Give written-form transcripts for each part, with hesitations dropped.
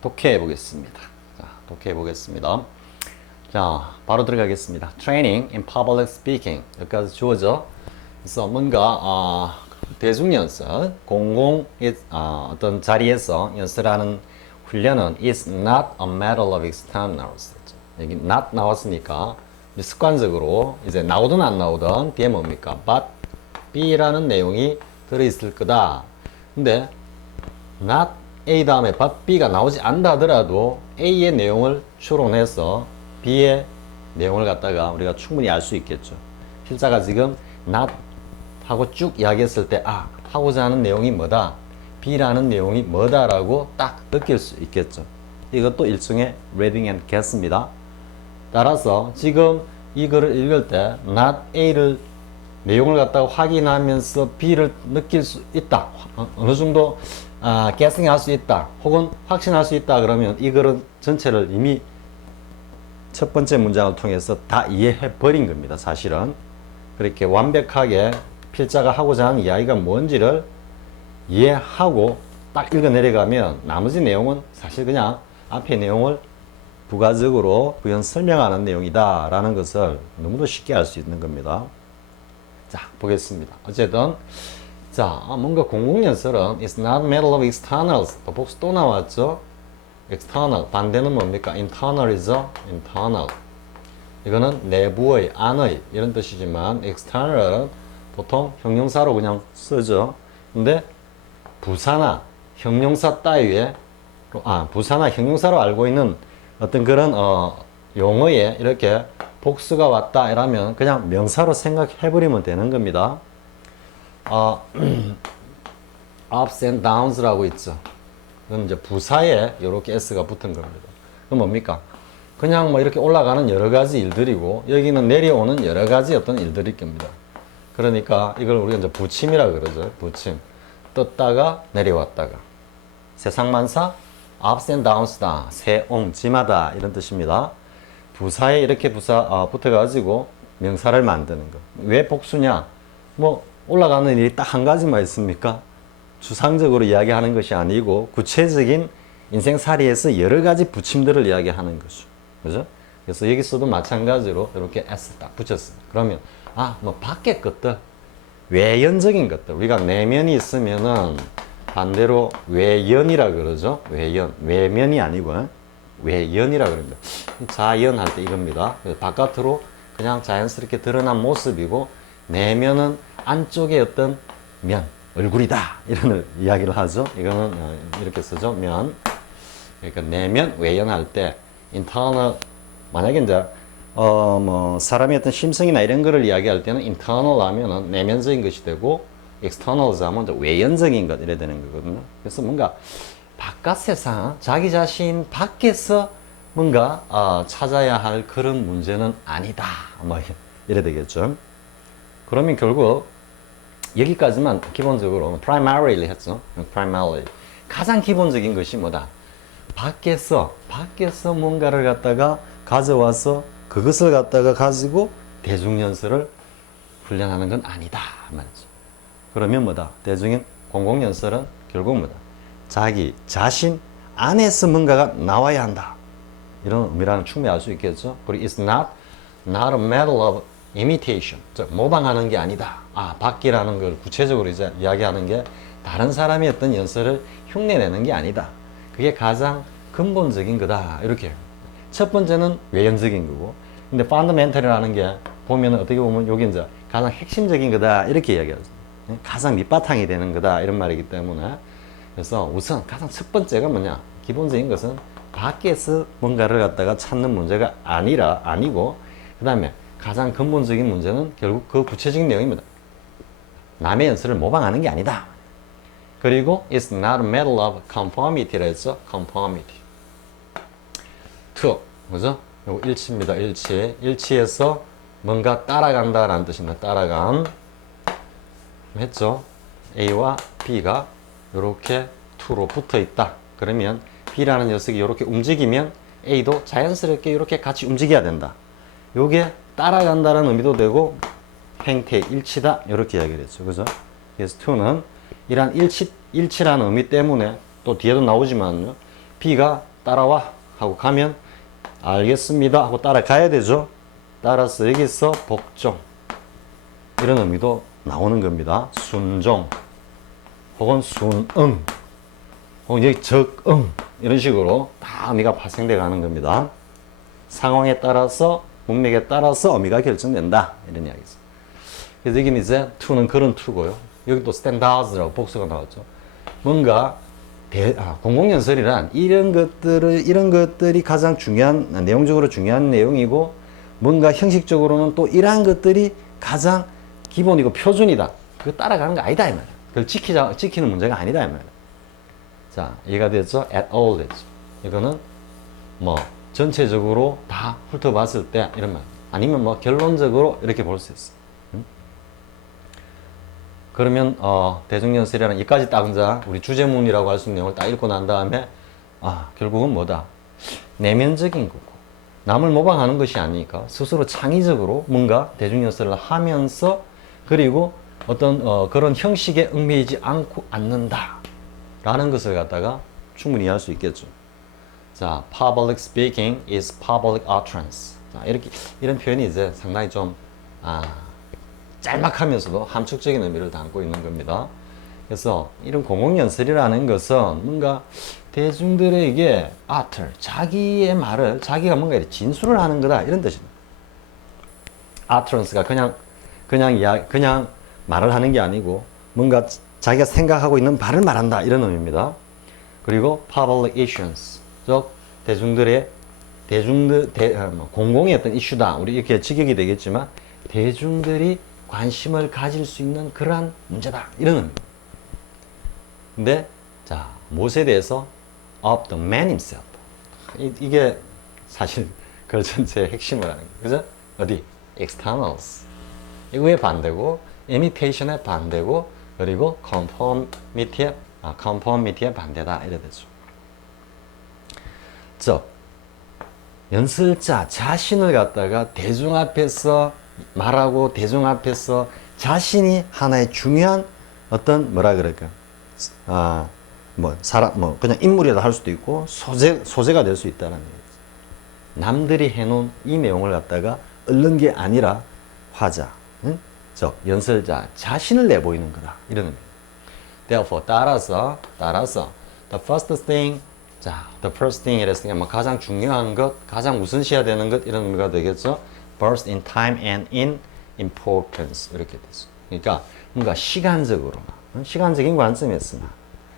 독해해 보겠습니다. 자, 독해해 보겠습니다. 자, 바로 들어가겠습니다. Training in Public Speaking. 여기까지 주어져. 그래서 뭔가 대중연설, 어떤 자리에서 연설하는 훈련은 is not a matter of externals. 여기 not 나왔으니까 습관적으로 이제 나오든 안 나오든 뒤에 뭡니까? but B라는 내용이 들어있을 거다. 근데 not A 다음에 but B가 나오지 않다 하더라도 A의 내용을 추론해서 B의 내용을 갖다가 우리가 충분히 알 수 있겠죠. 필자가 지금 not 하고 쭉 이야기했을 때 하고자 하는 내용이 뭐다, B라는 내용이 뭐다라고 딱 느낄 수 있겠죠. 이것도 일종의 reading and guess입니다. 따라서 지금 이 글을 읽을 때 not A를 내용을 갖다가 확인하면서 B를 느낄 수 있다. 어느 정도 guessing 할 수 있다. 혹은 확신할 수 있다. 그러면 이 글은 전체를 이미 첫 번째 문장을 통해서 다 이해해 버린 겁니다. 사실은. 그렇게 완벽하게 필자가 하고자 하는 이야기가 뭔지를 이해하고 딱 읽어 내려가면 나머지 내용은 사실 그냥 앞의 내용을 부가적으로 부연 설명하는 내용이다 라는 것을 너무도 쉽게 알 수 있는 겁니다. 자, 보겠습니다. 어쨌든 자, 뭔가 공공연설은 is not matter of externals. 또 복수 또 나왔죠. external 반대는 뭡니까? internal이죠. internal. 이거는 내부의, 안의 이런 뜻이지만 external은 보통 형용사로 그냥 쓰죠. 근데 부사나 형용사 따위에 부사나 형용사로 알고 있는 어떤 그런 용어에 이렇게 복수가 왔다 이러면 그냥 명사로 생각해 버리면 되는 겁니다. ups and downs라고 있죠. 그건 이제 부사에 이렇게 s가 붙은 겁니다. 그럼 뭡니까? 그냥 뭐 이렇게 올라가는 여러 가지 일들이고 여기는 내려오는 여러 가지 어떤 일들일 겁니다. 그러니까 이걸 우리가 이제 부침이라 그러죠. 부침. 떴다가 내려왔다가. 세상만사 ups and downs다. 세옹지마다 이런 뜻입니다. 부사에 이렇게 부사 붙어가지고 명사를 만드는 거. 왜 복수냐? 뭐 올라가는 일이 딱 한 가지만 있습니까? 추상적으로 이야기하는 것이 아니고 구체적인 인생살이에서 여러 가지 부침들을 이야기하는 거죠. 그죠? 그래서 여기서도 마찬가지로 이렇게 s 딱 붙였습니다. 그러면 뭐 밖의 것들, 외연적인 것들, 우리가 내면이 있으면은 반대로 외연이라 그러죠. 외연, 외면이 아니고 외연이라 그럽니다. 자연할 때 이겁니다. 바깥으로 그냥 자연스럽게 드러난 모습이고 내면은 안쪽에 어떤 면, 얼굴이다 이런 이야기를 하죠. 이거는 이렇게 쓰죠. 면. 그러니까 내면, 외연할 때 internal, 만약에 이제 뭐 사람의 어떤 심성이나 이런 거를 이야기할 때는 internal 하면은 내면적인 것이 되고 external 하면 이제 외연적인 것 이래 되는 거거든요. 그래서 뭔가 바깥 세상, 자기 자신 밖에서 뭔가 찾아야 할 그런 문제는 아니다. 뭐 이래 되겠죠. 그러면 결국 여기까지만 기본적으로 primarily 했죠. primarily. 가장 기본적인 것이 뭐다? 밖에서 뭔가를 갖다가 가져와서 그것을 갖다가 가지고 대중연설을 훈련하는 건 아니다 말이죠. 그러면 뭐다? 공공연설은 결국 뭐다? 자기 자신 안에서 뭔가가 나와야 한다. 이런 의미라는 충분히 알 수 있겠죠. 그리고 it's not a matter of imitation. 즉 모방하는 게 아니다. 밖이라는 걸 구체적으로 이제 이야기하는 게 다른 사람의 어떤 연설을 흉내내는 게 아니다. 그게 가장 근본적인 거다. 이렇게. 첫 번째는 외연적인 거고. 근데 fundamental이라는 게 보면 어떻게 보면 여기 이제 가장 핵심적인 거다. 이렇게 이야기하죠. 가장 밑바탕이 되는 거다. 이런 말이기 때문에. 그래서 우선 가장 첫 번째가 뭐냐? 기본적인 것은 밖에서 뭔가를 갖다가 찾는 문제가 아니고, 그 다음에 가장 근본적인 문제는 결국 그 구체적인 내용입니다. 남의 연설을 모방하는 게 아니다. 그리고 it's not a matter of conformity라 했죠. conformity. to, 그죠? 요거 일치입니다. 일치에서 뭔가 따라간다라는 뜻입니다. 따라감. 했죠? A와 B가 이렇게 to로 붙어 있다. 그러면 B라는 녀석이 이렇게 움직이면 A도 자연스럽게 이렇게 같이 움직여야 된다. 요게 따라간다는 의미도 되고 행태의 일치다. 이렇게 이야기를 했죠. 그죠? 그래서 to는 이러한 일치라는 의미 때문에 또 뒤에도 나오지만요. B가 따라와 하고 가면 알겠습니다 하고 따라가야 되죠. 따라서 여기서 복종 이런 의미도 나오는 겁니다. 순종 혹은 순응 혹은 여기 적응 이런 식으로 다 의미가 파생돼 가는 겁니다. 상황에 따라서 문맥에 따라서 의미가 결정된다 이런 이야기죠. 그래서 여기는 이제 to는 그런 to고요. 여기 또 stand out라고 복수가 나왔죠. 뭔가 공공연설이란 이런 것들이 가장 중요한 내용적으로 중요한 내용이고 뭔가 형식적으로는 또 이러한 것들이 가장 기본이고 표준이다. 그거 따라가는 거 아니다 이 말이야. 그걸 지키는 문제가 아니다 이 말이야. 자, 이해가 됐죠? at all 됐죠. 이거는 뭐 전체적으로 다 훑어봤을 때 이런 말. 아니면 뭐 결론적으로 이렇게 볼 수 있어. 그러면 대중연설이라는 이까지 딱 이제 우리 주제문이라고 할 수 있는 내용을 딱 읽고 난 다음에 결국은 뭐다? 내면적인 거고 남을 모방하는 것이 아니니까 스스로 창의적으로 뭔가 대중연설을 하면서 그리고 어떤 그런 형식에 얽매이지 않는다 라는 것을 갖다가 충분히 이해할 수 있겠죠. 자, public speaking is public utterance. 자, 이런 표현이 이제 상당히 좀 짤막하면서도 함축적인 의미를 담고 있는 겁니다. 그래서 이런 공공연설이라는 것은 뭔가 대중들에게 자기의 말을 자기가 뭔가 진술을 하는 거다 이런 뜻입니다. utterance가 그냥 말을 하는 게 아니고 뭔가 자기가 생각하고 있는 바를 말한다 이런 의미입니다. 그리고 public issues 즉 공공의 어떤 이슈다 우리 이렇게 직역이 되겠지만 대중들이 관심을 가질 수 있는 그러한 문제다 이런 의미입니다. 근데 자 무엇에 대해서 of the man himself 이게 사실 그 전체의 핵심을 하는 거예요. 그죠? 어디? externals 이거에 반대고 imitation에 반대고 그리고 conformity에 반대다 이래 되죠. 즉 연설자 자신을 갖다가 대중 앞에서 말하고 대중 앞에서 자신이 하나의 중요한 어떤 뭐라 그럴까 그냥 인물이라 할 수도 있고 소재가 될 수 있다는 얘기죠. 남들이 해놓은 이 내용을 갖다가 읊는 게 아니라 화자, 즉 연설자 자신을 내보이는 거다 이런 의미. Therefore 따라서 the first thing 이랬으니까 뭐 가장 중요한 것, 가장 우선시해야 되는 것 이런 의미가 되겠죠. First in time and in importance 이렇게 됐어. 그러니까 뭔가 시간적인 관점에서나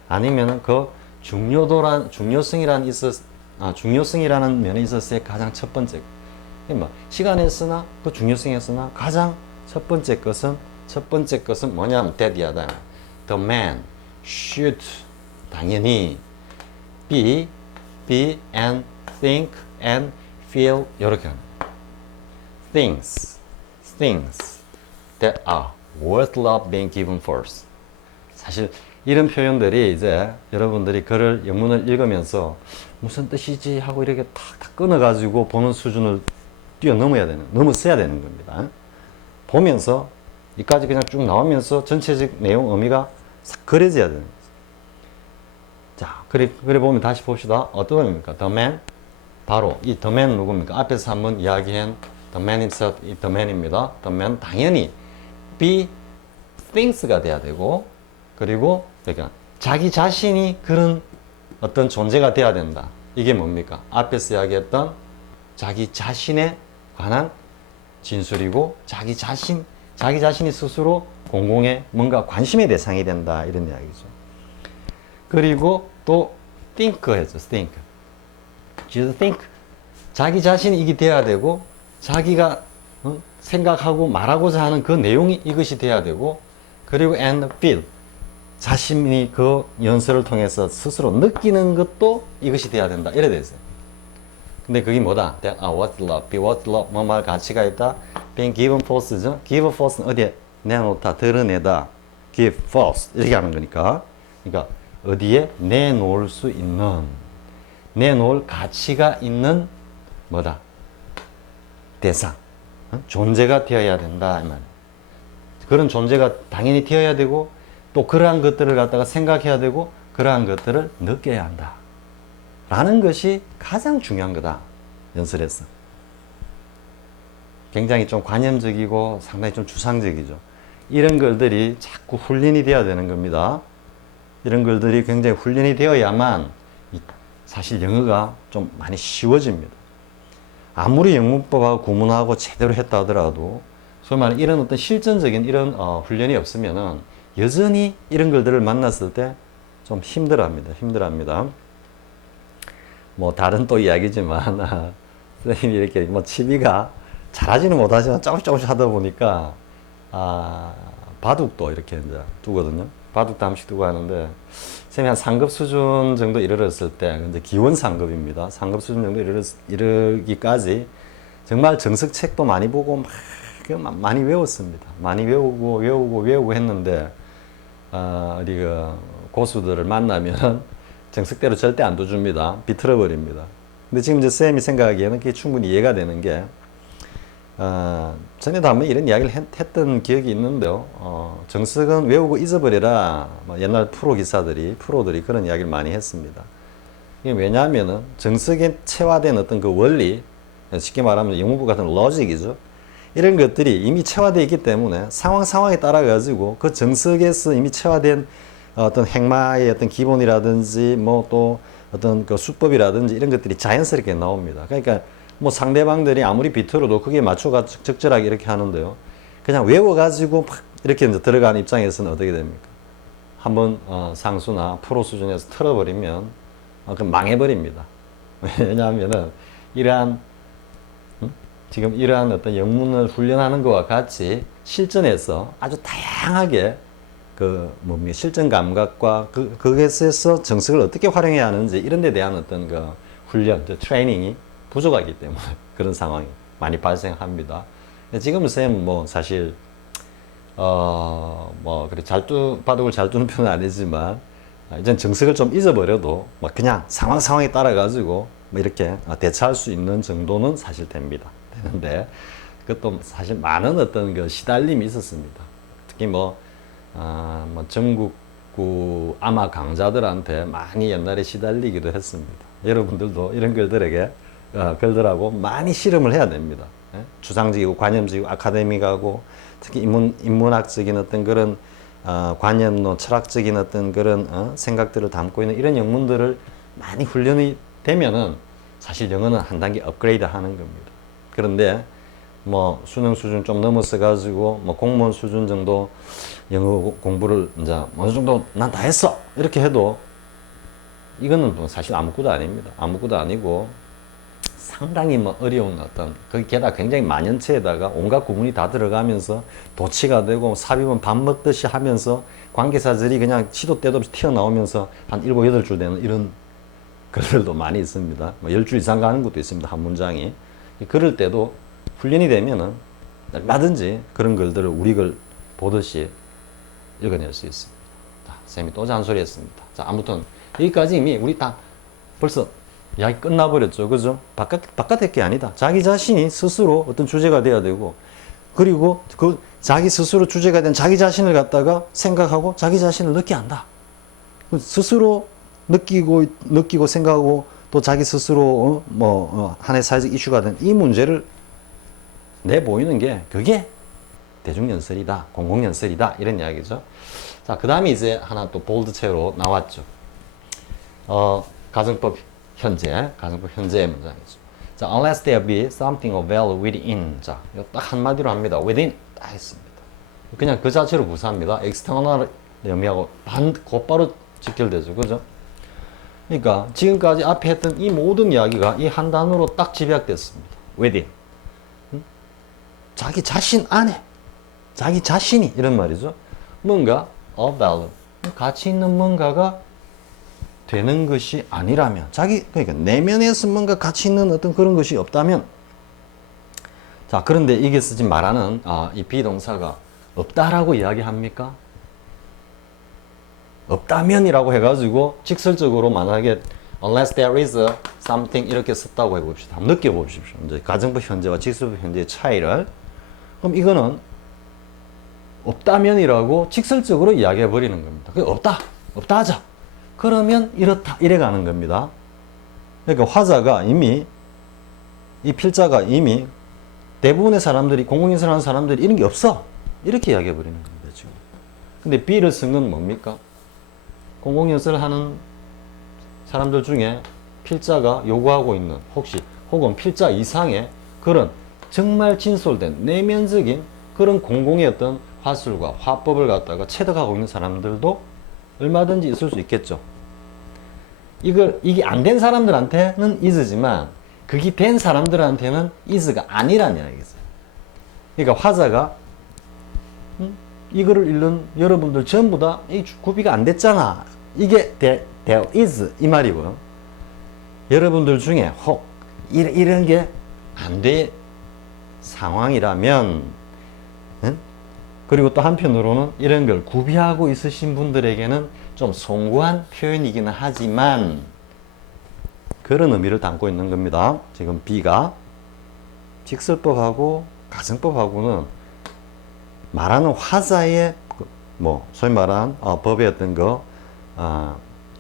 아니면은 그 중요성이라는 면에 있어서의 가장 첫 번째 뭐 시간에서나 그 중요성에서나 가장 첫 번째 것은 뭐냐면 대디하다. The man should 당연히 be and think and feel 이렇게 합니다. things that are worth love being given first. 사실 이런 표현들이 이제 여러분들이 글을 영문을 읽으면서 무슨 뜻이지 하고 이렇게 탁 끊어가지고 보는 수준을 넘어서야 되는 겁니다. 보면서 이까지 그냥 쭉 나오면서 전체적 내용 의미가 싹 그려져야 되는 거죠. 자, 그래 보면 다시 봅시다. 어떤 의미입니까? The man 바로 이 the man 누굽니까? 앞에서 한번 이야기한 the man himself, 이 the man입니다. the man 당연히 be things가 돼야 되고 그리고 그러니까 자기 자신이 그런 어떤 존재가 돼야 된다. 이게 뭡니까? 앞에서 이야기했던 자기 자신에 관한 진술이고 자기 자신이 스스로 공공의 뭔가 관심의 대상이 된다 이런 이야기죠. 그리고 또 think 했죠. think 자기 자신이 이게 돼야 되고 자기가 생각하고 말하고자 하는 그 내용이 이것이 돼야 되고 그리고 and feel 자신이 그 연설을 통해서 스스로 느끼는 것도 이것이 돼야 된다 이래 돼 있어요. 근데 그게 뭐다? That what love, be what love, 뭐 말 가치가 있다. Being given force죠. give force는 어디에 내놓다, 드러내다. give force 이렇게 하는 거니까. 그러니까 어디에 내놓을 수 있는, 내놓을 가치가 있는 뭐다? 대상, 존재가 되어야 된다 이 말. 그런 존재가 당연히 되어야 되고 또 그러한 것들을 갖다가 생각해야 되고 그러한 것들을 느껴야 한다. 라는 것이 가장 중요한 거다. 연설에서. 굉장히 좀 관념적이고 상당히 좀 추상적이죠. 이런 것들이 자꾸 훈련이 되어야 되는 겁니다. 이런 것들이 굉장히 훈련이 되어야만 사실 영어가 좀 많이 쉬워집니다. 아무리 영문법하고 구문하고 제대로 했다 하더라도 소위 말하는 이런 어떤 실전적인 이런 훈련이 없으면은 여전히 이런 것들을 만났을 때 좀 힘들어합니다. 뭐 다른 또 이야기지만 선생님이 이렇게 뭐 취미가 잘하지는 못하지만 조금씩 하다 보니까 바둑도 이렇게 이제 두거든요. 바둑도 한씩 두고 하는데 선생님이 한 상급 수준 정도 이르렀을 때 이제 기원 상급입니다. 상급 수준 정도 이르기까지 정말 정석 책도 많이 보고 많이 외웠습니다. 많이 외우고 했는데 우리가 고수들을 만나면 정석대로 절대 안 둬줍니다. 비틀어 버립니다. 근데 지금 이제 쌤이 생각하기에는 그게 충분히 이해가 되는 게 전에도 한번 이런 이야기를 했던 기억이 있는데요. 정석은 외우고 잊어버려라. 옛날 프로들이 그런 이야기를 많이 했습니다. 이게 왜냐하면은 정석에 체화된 어떤 그 원리, 쉽게 말하면 영문법 같은 로직이죠. 이런 것들이 이미 체화되어 있기 때문에 상황에 따라 가지고 그 정석에서 이미 체화된 어떤 행마의 어떤 기본이라든지 뭐 또 어떤 그 수법이라든지 이런 것들이 자연스럽게 나옵니다. 그러니까 뭐 상대방들이 아무리 비틀어도 그게 맞춰가 적절하게 이렇게 하는데요. 그냥 외워가지고 막 이렇게 이제 들어가는 입장에서는 어떻게 됩니까? 한번 상수나 프로 수준에서 틀어버리면 그럼 망해버립니다. 왜냐하면은 지금 이러한 어떤 영문을 훈련하는 것과 같이 실전에서 아주 다양하게 실전 감각과 그것에서 정석을 어떻게 활용해야 하는지 이런 데 대한 어떤 그 훈련, 트레이닝이 부족하기 때문에 그런 상황이 많이 발생합니다. 지금 쌤 뭐 사실 그래 바둑을 잘 두는 편은 아니지만 이젠 정석을 좀 잊어버려도 그냥 상황에 따라 가지고 이렇게 대처할 수 있는 정도는 사실 되는데 그것도 사실 많은 어떤 그 시달림이 있었습니다. 특히 전국구 아마 강자들한테 많이 옛날에 시달리기도 했습니다. 여러분들도 이런 글들하고 많이 실험을 해야 됩니다. 추상적이고 관념적이고 아카데믹하고 특히 인문학적인 어떤 그런 관념론, 철학적인 어떤 그런 생각들을 담고 있는 이런 영문들을 많이 훈련이 되면은 사실 영어는 한 단계 업그레이드 하는 겁니다. 그런데 수능 수준 좀 넘어서 가지고 공무원 수준 정도 영어 공부를 이제 어느 정도 난 다 했어 이렇게 해도 이거는 사실 아무것도 아닙니다. 아무것도 아니고 상당히 어려운 어떤 게다가 굉장히 만연체에다가 온갖 구문이 다 들어가면서 도치가 되고 삽입은 밥 먹듯이 하면서 관계사절이 그냥 시도 때도 없이 튀어나오면서 한 7, 8줄 되는 이런 글들도 많이 있습니다. 10줄 이상 가는 것도 있습니다. 한 문장이. 그럴 때도 훈련이 되면은 얼마든지 그런 글들을 우리 글 보듯이 읽어낼 수 있습니다. 자, 쌤이 또 잔소리 했습니다. 자, 아무튼 여기까지 이미 우리 다 벌써 이야기 끝나버렸죠. 그죠? 바깥의 게 아니다. 자기 자신이 스스로 어떤 주제가 돼야 되고, 그리고 그 자기 스스로 주제가 된 자기 자신을 갖다가 생각하고 자기 자신을 느끼게 한다. 스스로 느끼고 생각하고 또 자기 스스로 하나의 사회적 이슈가 된 이 문제를 내보이는 게 그게 대중연설이다, 공공연설이다 이런 이야기죠. 자, 그 다음에 이제 하나 또 볼드체로 나왔죠. 가정법 현재 문장이죠. 자, unless there be something of value within. 자, 이거 딱 한마디로 합니다. within 딱 했습니다. 그냥 그 자체로 구사합니다. external 의미하고 곧바로 직결되죠. 그죠? 그러니까 지금까지 앞에 했던 이 모든 이야기가 이 한 단어로 딱 집약됐습니다. within. 자기 자신 안에, 자기 자신이 이런 말이죠. 뭔가 of value, 가치 있는 뭔가가 되는 것이 아니라면, 그러니까 내면에서 뭔가 가치 있는 어떤 그런 것이 없다면, 자, 그런데 이게 쓰지 말하는 이 비동사가 없다라고 이야기합니까? 없다면이라고 해가지고 직설적으로 만약에 unless there is something 이렇게 썼다고 해봅시다. 한번 느껴보십시오. 이제 가정법 현재와 직설법 현재의 차이를. 그럼 이거는 없다면이라고 직설적으로 이야기해 버리는 겁니다. 그게 없다 하자. 그러면 이렇다 이래 가는 겁니다. 그러니까 화자가 이미 이 필자가 이미 대부분의 사람들이 공공연설 하는 사람들이 이런 게 없어. 이렇게 이야기해 버리는 겁니다, 지금. 근데 B를 쓴 건 뭡니까? 공공연설 하는 사람들 중에 필자가 요구하고 있는 혹은 필자 이상의 그런 정말 진솔된 내면적인 그런 공공의 어떤 화술과 화법을 갖다가 체득하고 있는 사람들도 얼마든지 있을 수 있겠죠. 이게 안 된 사람들한테는 is지만 그게 된 사람들한테는 is가 아니라는 이야기겠어요. 그러니까 화자가 이거를 읽는 여러분들 전부 다 이 구비가 안 됐잖아. 이게 there is 이 말이고요. 여러분들 중에 혹 이런 게 안 돼 상황이라면 그리고 또 한편으로는 이런 걸 구비하고 있으신 분들에게는 좀 송구한 표현이기는 하지만 그런 의미를 담고 있는 겁니다. 지금 B가 직설법하고 가정법하고는 말하는 화자의 소위 말한 법의 어떤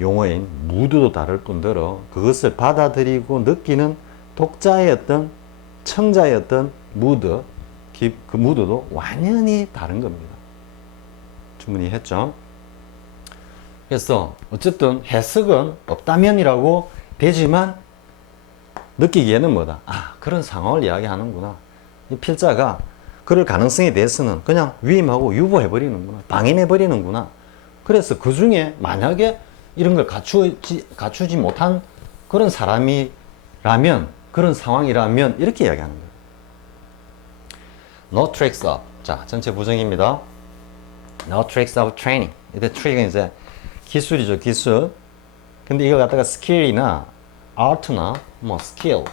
용어인 무드도 다를 뿐더러 그것을 받아들이고 느끼는 독자의 어떤 청자의 어떤 무드 그 무드도 완전히 다른 겁니다. 충분히 했죠. 그래서 어쨌든 해석은 없다면이라고 되지만 느끼기에는 뭐다? 그런 상황을 이야기하는구나. 이 필자가 그럴 가능성에 대해서는 그냥 위임하고 유보해버리는구나. 방임해버리는구나. 그래서 그 중에 만약에 이런 걸 갖추지 못한 그런 사람이라면, 그런 상황이라면 이렇게 이야기하는 거예요. No tricks of. 자, 전체 부정입니다. No tricks of training. 이때 트릭은 이제 기술이죠, 기술. 근데 이거 갖다가 스킬이나 art나 skill,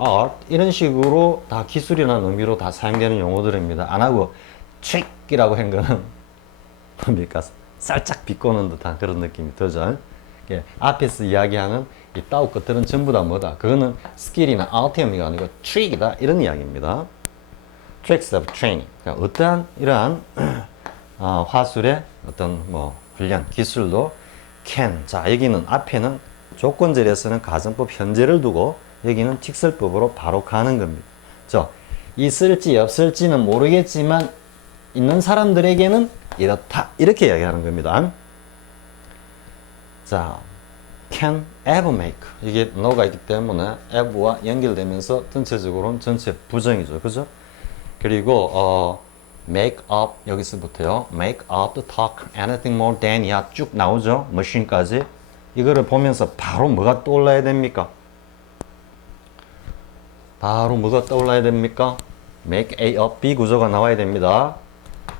art 이런 식으로 다 기술이라는 의미로 다 사용되는 용어들입니다. 안 하고 trick이라고 한 거는 뭡니까? 살짝 비꼬는 듯한 그런 느낌이 들죠. 앞에서 이야기하는 이 따오 것들은 전부 다 뭐다? 그거는 스킬이나 art의 의미가 아니고 trick이다 이런 이야기입니다. tricks of training. 그러니까 어떠한 이러한 화술의 어떤 훈련, 기술도 can. 자, 여기는 앞에는 조건절에서는 가정법 현재를 두고 여기는 직설법으로 바로 가는 겁니다. 있을지 없을지는 모르겠지만 있는 사람들에게는 이렇다. 이렇게 이야기하는 겁니다. 자, can ever make. 이게 no가 있기 때문에 ever와 연결되면서 전체적으로는 전체 부정이죠. 그죠? 그리고 make up 여기서부터요. make up the talk anything more than 이야 쭉 나오죠. machine까지. 이거를 보면서 바로 뭐가 떠올라야 됩니까? 바로 뭐가 떠올라야 됩니까? make A up B 구조가 나와야 됩니다.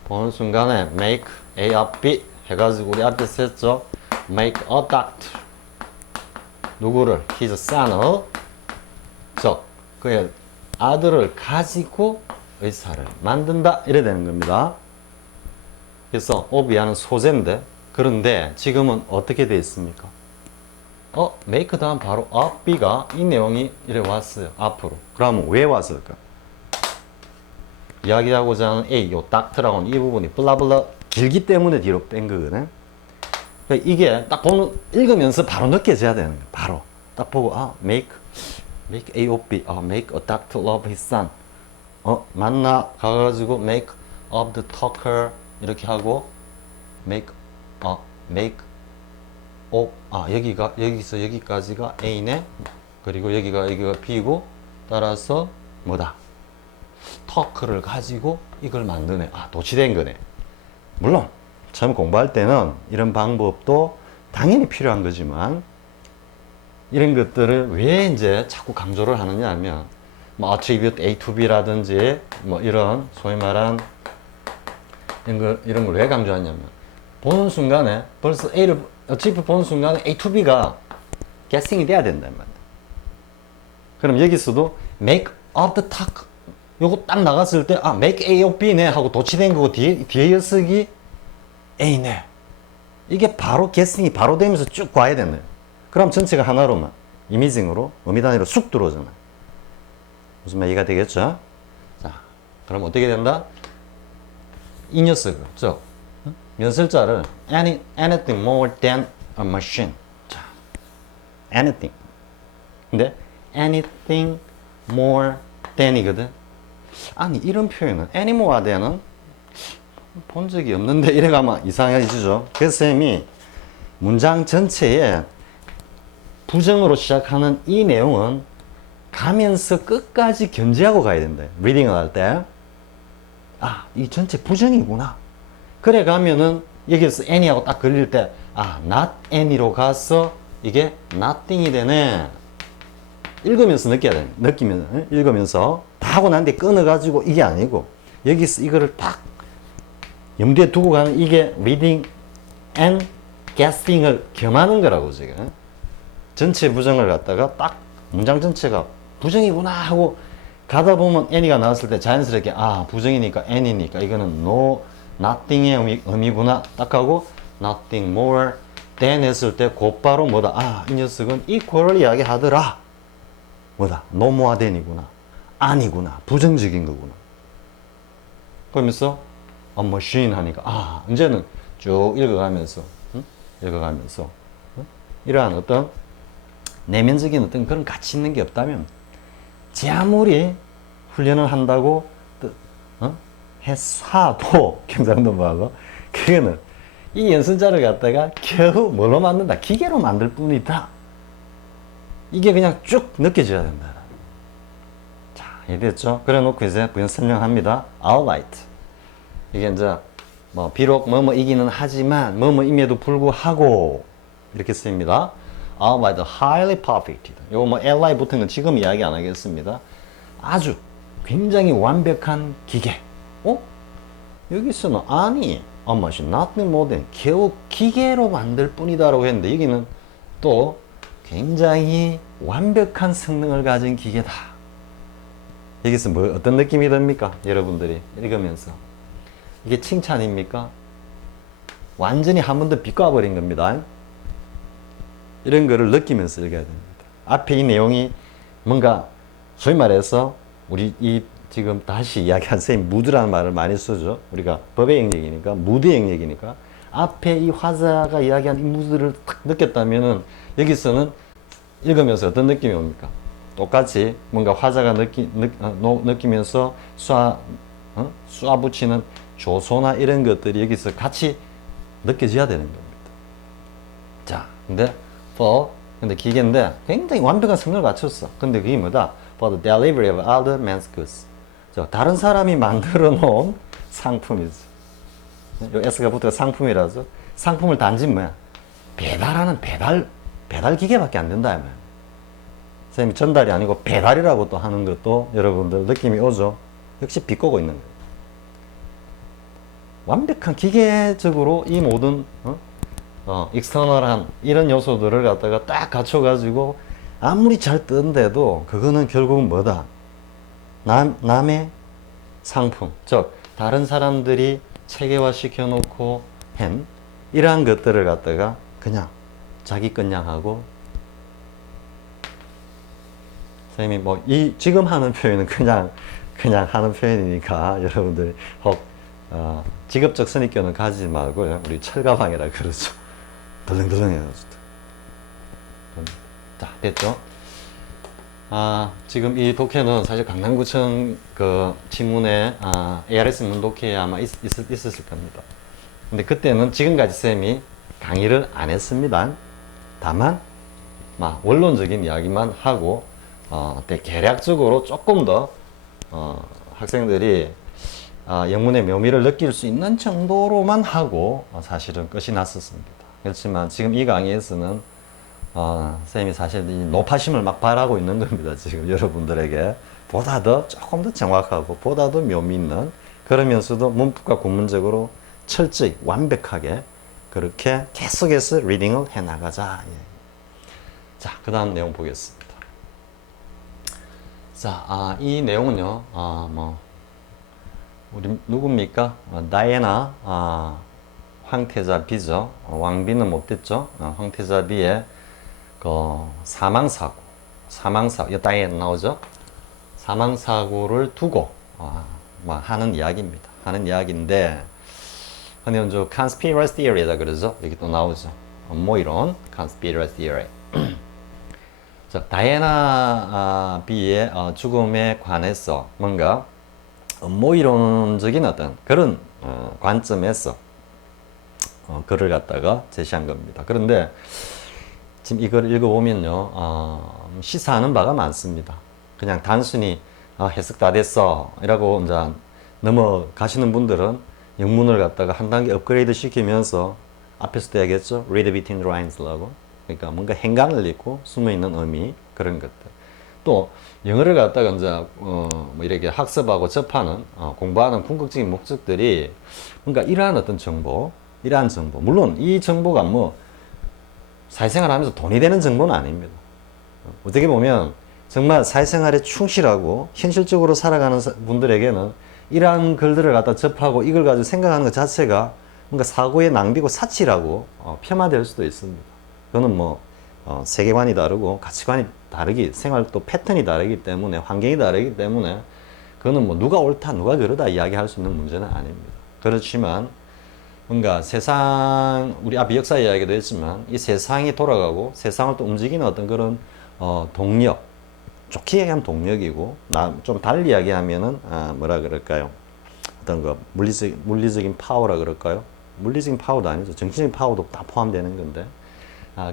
보는 순간에 make A up B 해가지고 우리 앞에서 했죠. make a doctor. 누구를? his son을. 그의 아들을 가지고 의사를 만든다. 이래 되는 겁니다. 그래서 ob이하는 소재인데 그런데 지금은 어떻게 되어 있습니까? make 다음 바로 up B가 이 내용이 이래 왔어요. 앞으로. 그러면 왜 왔을까? 이야기하고자 하는 A, 요 doctor라고는 이 부분이 블라블라 길기 때문에 뒤로 뺀 거거든. 그러니까 이게 딱 읽으면서 바로 느껴져야 되는 거야. 바로. 딱 보고, make A of B, make a doctor of his son. 만나 가가지고 make of the talker 이렇게 하고 make of 여기서 여기까지가 A네. 그리고 여기가 B고 따라서 뭐다? talker를 가지고 이걸 만드네. 도치된 거네. 물론 처음 공부할 때는 이런 방법도 당연히 필요한 거지만 이런 것들을 왜 이제 자꾸 강조를 하느냐 하면 attribute A to B라든지 이런 소위 말한 이런 걸 왜 강조하냐면 보는 순간에 벌써 attribute 보는 순간에 A to B가 guessing이 돼야 된단 말이야. 그럼 여기서도 make of the talk 요거 딱 나갔을 때 make A of B네 하고 도치된 거고 뒤에 녀석이 A네. 이게 바로 guessing이 바로 되면서 쭉 가야 되네. 그럼 전체가 하나로만 이미징으로 의미 단위로 쑥 들어오잖아. 무슨 말 이해가 되겠죠? 자, 그럼 어떻게 된다? 이 녀석을 연설자를 anything more than a machine. 자, anything 근데 anything more than이거든. 아니 이런 표현은 any more than은 본 적이 없는데 이래가면 이상해지죠. 그래서 쌤이 문장 전체에 부정으로 시작하는 이 내용은 가면서 끝까지 견지하고 가야 된다. 리딩을 할 때. 아, 이 전체 부정이구나. 그래 가면은 여기서 any하고 딱 걸릴 때 not any로 가서 이게 nothing이 되네. 읽으면서 느껴야 돼. 읽으면서 다 하고 난 뒤에 끊어가지고 이게 아니고 여기서 이거를 딱 염두에 두고 가는 이게 reading and guessing을 겸하는 거라고 지금. 전체 부정을 갖다가 딱 문장 전체가 부정이구나 하고 가다 보면 any가 나왔을 때 자연스럽게 부정이니까 any니까 이거는 no, nothing의 의미구나 딱 하고 nothing more than 했을 때 곧바로 뭐다. 이 녀석은 equal을 이야기하더라. 뭐다. no more than이구나. 아니구나. 부정적인 거구나. 그러면서 a machine 하니까 이제는 쭉 읽어가면서 읽어가면서 이러한 어떤 내면적인 어떤 그런 가치 있는 게 없다면 제 아무리 훈련을 한다고 해사도 경상도 말로 그거는 이 연습자를 갖다가 겨우 뭘로 만든다? 기계로 만들 뿐이다. 이게 그냥 쭉 느껴져야 된다. 자, 이해됐죠? 그래 놓고 이제 부연 설명합니다. Alright. 이게 이제 뭐 비록 뭐뭐이기는 하지만 뭐뭐임에도 불구하고 이렇게 쓰입니다. Alright, highly perfected. 요거 뭐 li 붙은 건 지금 이야기 안 하겠습니다. 아주 굉장히 완벽한 기계. 여기서는 아니, a machine, nothing more than 겨우 기계로 만들 뿐이다라고 했는데 여기는 또 굉장히 완벽한 성능을 가진 기계다. 여기서 뭐 어떤 느낌이 듭니까? 여러분들이 읽으면서 이게 칭찬입니까? 완전히 한 번 더 비꼬아버린 겁니다. 이런 거를 느끼면서 읽어야 됩니다. 앞에 이 내용이 뭔가 소위 말해서 우리 이 지금 다시 이야기한 쌤이 무드라는 말을 많이 쓰죠. 우리가 법의 영역이니까 무드의 영역이니까 앞에 이 화자가 이야기한 이 무드를 딱 느꼈다면은 여기서는 읽으면서 어떤 느낌이 옵니까? 똑같이 뭔가 화자가 느끼면서 쏴붙이는 조소나 이런 것들이 여기서 같이 느껴져야 되는 겁니다. 자, 근데 근데 기계인데 굉장히 완벽한 성능을 갖췄어. 근데 그게 뭐다? For the delivery of other men's goods. 다른 사람이 만들어 놓은 상품이지. 요 S가 붙어서 상품이라서 상품을 단지 뭐야? 배달하는 배달 기계밖에 안 된다. 선생님이 전달이 아니고 배달이라고 또 하는 것도 여러분들 느낌이 오죠? 역시 비꼬고 있는 거예요. 완벽한 기계적으로 이 모든 익스터널한 이런 요소들을 갖다가 딱 갖춰가지고 아무리 잘 뜬데도 그거는 결국은 뭐다? 남의 상품, 즉 다른 사람들이 체계화 시켜놓고 한 이러한 것들을 갖다가 그냥 자기 것냥하고 선생님이 뭐 이 지금 하는 표현은 그냥 하는 표현이니까 여러분들이 직업적 선입견은 가지지 말고요. 우리 철가방이라 그러죠. 덜렁덜렁해요. 자, 됐죠? 지금 이 독해는 사실 강남구청 그 지문에 ARS 있는 독해에 아마 있었을 겁니다. 근데 그때는 지금까지 쌤이 강의를 안 했습니다. 다만 원론적인 이야기만 하고 대략적으로 조금 더 학생들이 영문의 묘미를 느낄 수 있는 정도로만 하고 사실은 끝이 났었습니다. 그렇지만 지금 이 강의에서는 선생님이 사실 이 노파심을 막 바라고 있는 겁니다. 지금 여러분들에게 보다 더 조금 더 정확하고 보다 더 묘미 있는 그러면서도 문법과 구문적으로 철저히 완벽하게 그렇게 계속해서 리딩을 해나가자. 자, 그 다음 내용 보겠습니다. 자, 이 내용은요, 우리 누굽니까? 다이애나 황태자비죠. 왕비는 못됐죠. 황태자비의 그 사망사고, 이 다이애나 나오죠. 사망사고를 두고 하는 이야기입니다. 하는 이야기인데, 근데 이제 conspiracy theory다 그러죠. 여기 또 나오죠. 뭐 이런 conspiracy theory. 자, 다이애나 비의 죽음에 관해서 뭔가 음모이론적인 어떤 그런 관점에서 글을 갖다가 제시한 겁니다. 그런데 지금 이걸 읽어보면요, 시사하는 바가 많습니다. 그냥 단순히 해석 다 됐어 이라고 이제 넘어가시는 분들은 영문을 갖다가 한 단계 업그레이드 시키면서 앞에서도 얘기했죠. read between the lines라고. 그러니까 뭔가 행간을 읽고 숨어있는 의미 그런 것들. 또 영어를 갖다가 이제 뭐 이렇게 학습하고 접하는 공부하는 궁극적인 목적들이 뭔가 이러한 어떤 정보, 이러한 정보. 물론 이 정보가 뭐 사회생활하면서 돈이 되는 정보는 아닙니다. 어떻게 보면 정말 사회생활에 충실하고 현실적으로 살아가는 분들에게는 이러한 글들을 갖다 접하고 이걸 가지고 생각하는 것 자체가 뭔가 사고의 낭비고 사치라고 폄하될 수도 있습니다. 그거는 뭐 세계관이 다르고 가치관이 다르기, 생활도 패턴이 다르기 때문에 환경이 다르기 때문에 그거는 뭐 누가 옳다 누가 그르다 이야기할 수 있는 문제는 아닙니다. 그렇지만 뭔가 세상, 우리 앞에 역사 이야기도 했지만 이 세상이 돌아가고 세상을 또 움직이는 어떤 그런 동력, 좋게 얘기하면 동력이고 좀 달리 이야기하면은 뭐라 그럴까요? 어떤 거 물리적인 파워라 그럴까요? 물리적인 파워도 아니죠. 정신적인 파워도 다 포함되는 건데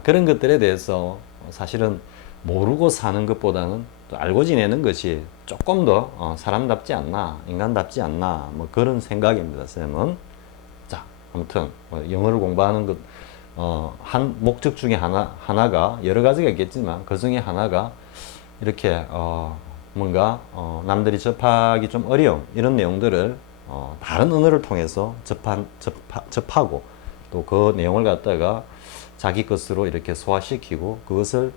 그런 것들에 대해서 사실은 모르고 사는 것보다는 또 알고 지내는 것이 조금 더 사람답지 않나, 인간답지 않나, 뭐 그런 생각입니다, 쌤은. 자, 아무튼 영어를 공부하는 것, 한 목적 중에 하나가 여러 가지가 있겠지만 그 중에 하나가 이렇게 뭔가 남들이 접하기 좀 어려운 이런 내용들을 다른 언어를 통해서 접하고 또 그 내용을 갖다가 자기 것으로 이렇게 소화시키고 그것을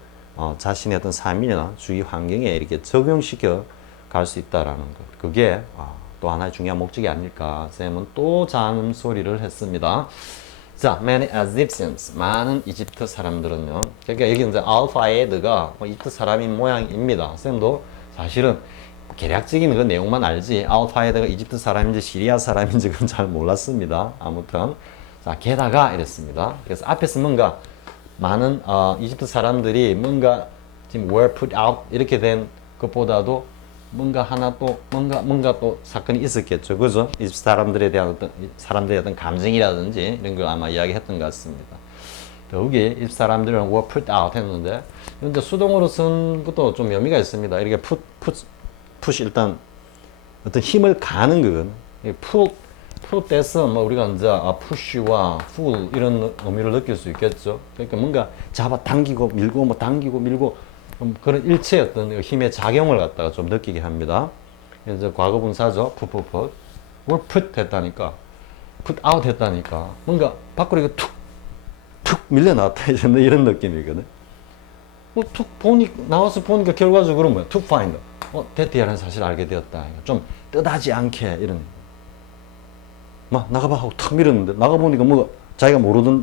자신의 어떤 삶이나 주위 환경에 이렇게 적용시켜 갈 수 있다라는 것. 그게 또 하나의 중요한 목적이 아닐까. 쌤은 또 잔소리를 했습니다. 자, many Egyptians, 많은 이집트 사람들은요. 그러니까 여기 이제 알파에드가 이집트 사람인 모양입니다. 쌤도 사실은 개략적인 그 내용만 알지 알파에드가 이집트 사람인지 시리아 사람인지 그건 잘 몰랐습니다. 아무튼 자, 게다가 이랬습니다. 그래서 앞에서 뭔가 많은 이집트 사람들이 뭔가 지금 were put out 이렇게 된 것보다도 뭔가 하나 또 뭔가 또 사건이 있었겠죠. 그죠? 이집트 사람들의 어떤 감정이라든지 이런 걸 아마 이야기했던 것 같습니다. 여기 이집트 사람들은 were put out 했는데 이제 수동으로 쓴 것도 좀 의미가 있습니다. 이렇게 push 일단 어떤 힘을 가는 그건 pull 때서 뭐 우리가 이제 push와 pull 이런 의미를 느낄 수 있겠죠. 그러니까 뭔가 잡아 당기고 밀고 뭐 당기고 밀고 그런 일체의 어떤 힘의 작용을 갖다가 좀 느끼게 합니다. 이제 과거 분사죠. put were put 했다니까 put out 했다니까 뭔가 밖으로 이거 툭 밀려 나왔다 이런 느낌이거든. 뭐 툭 나와서 보니까 결과적으로 뭐야? to find 됐다라는 사실을 알게 되었다. 좀 뜻하지 않게 이런 막 나가봐 하고 탁 밀었는데 나가보니까 뭐 자기가 모르던